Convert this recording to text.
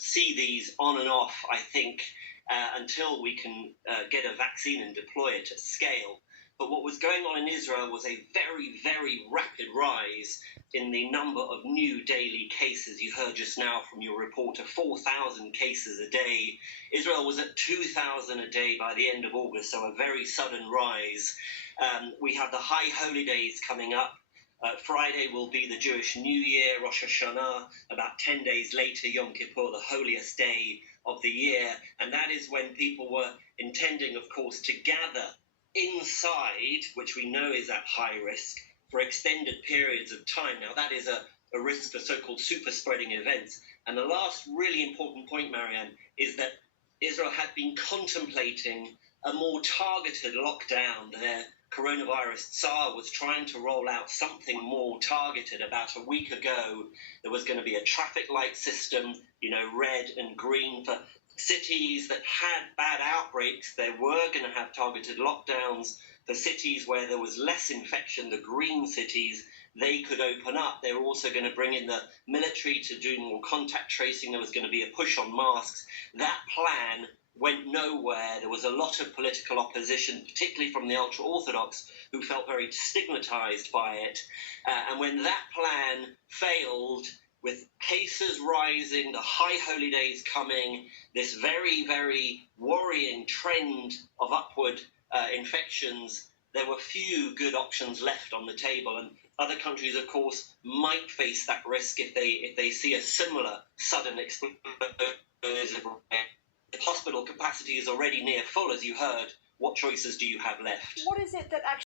see these on and off, I think, until we can get a vaccine and deploy it at scale. But what was going on in Israel was a very, very rapid rise in the number of new daily cases. You heard just now from your reporter, 4,000 cases a day. Israel was at 2,000 a day by the end of August, so a very sudden rise. We have the high holy days coming up. Friday will be the Jewish New Year, Rosh Hashanah. About 10 days later, Yom Kippur, the holiest day of the year. And that is when people were intending, of course, to gather inside, which we know is at high risk, for extended periods of time. Now, that is a risk for so-called super spreading events. And the last really important point, Marianne, is that Israel had been contemplating a more targeted lockdown. Their coronavirus Tsar was trying to roll out something more targeted. About a week ago, there was going to be a traffic light system, red and green for cities that had bad outbreaks. They were going to have targeted lockdowns. For cities where there was less infection, the green cities, they could open up. They were also going to bring in the military to do more contact tracing. There was going to be a push on masks. That plan went nowhere. There was a lot of political opposition, particularly from the ultra-Orthodox, who felt very stigmatized by it. And when that plan failed, with cases rising, the high holy days coming, this very, very worrying trend of upward infections, there were few good options left on the table. And other countries, of course, might face that risk if they see a similar sudden explosion. If hospital capacity is already near full, as you heard, what choices do you have left? What is it that actually